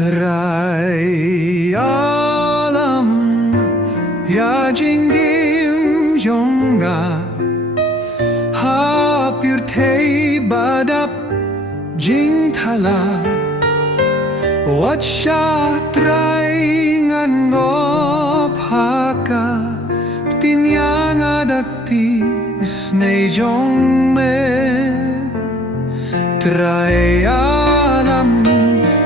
Terai alam ya jingim yonga hapir tei badap jing thala watsha trai ngan ngop haka ptinyang adakti snei jong me trai alam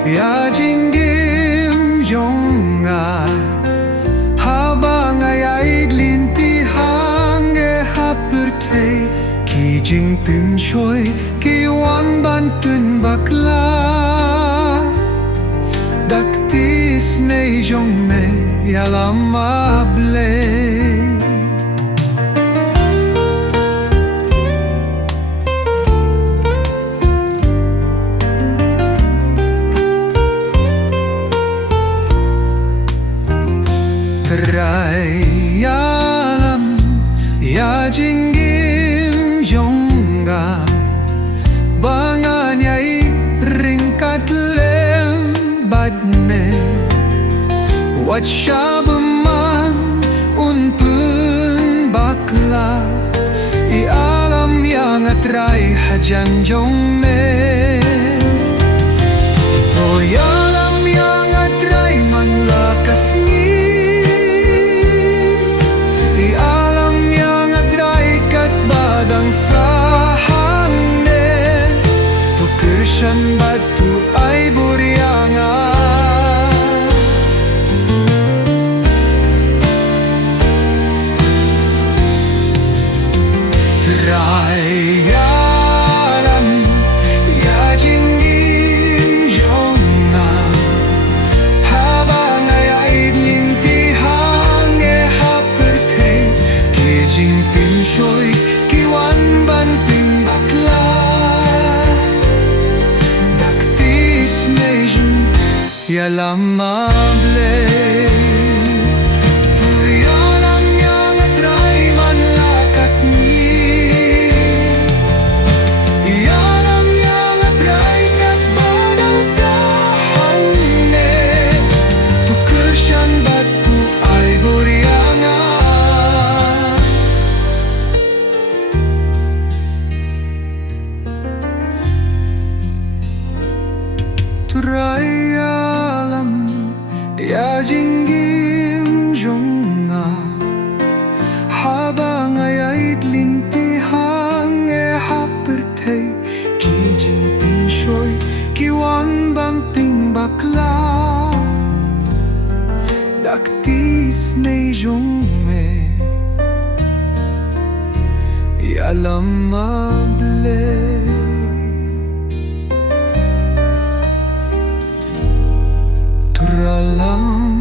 ya jingim yonga habang ayay lintihang e haperte ki jing pinshoy ki wan ban pun bakla daktis nei jong me yalamable Terai alam ya jingim yonga bangan yai ringkat lem badne watsha beman unpun bakla I alam yang atrai hajan jong me to alam yang atrai man lakas ni Tukersyan batu ay burianga Terai alam ya jingim yonga habang ayay lintihang e haperte ki jing pinshoy ki wan ban ping bakla yalamable tu alam yang atrai man lakas ni alam yang atrai kat badang sahane tukersyan batu ay burianga Terai ya jingim yonga habang ayay lintihang e haperte ki jing pinshoy ki wan ban ping bakla daktis nei jong me yalamable Alam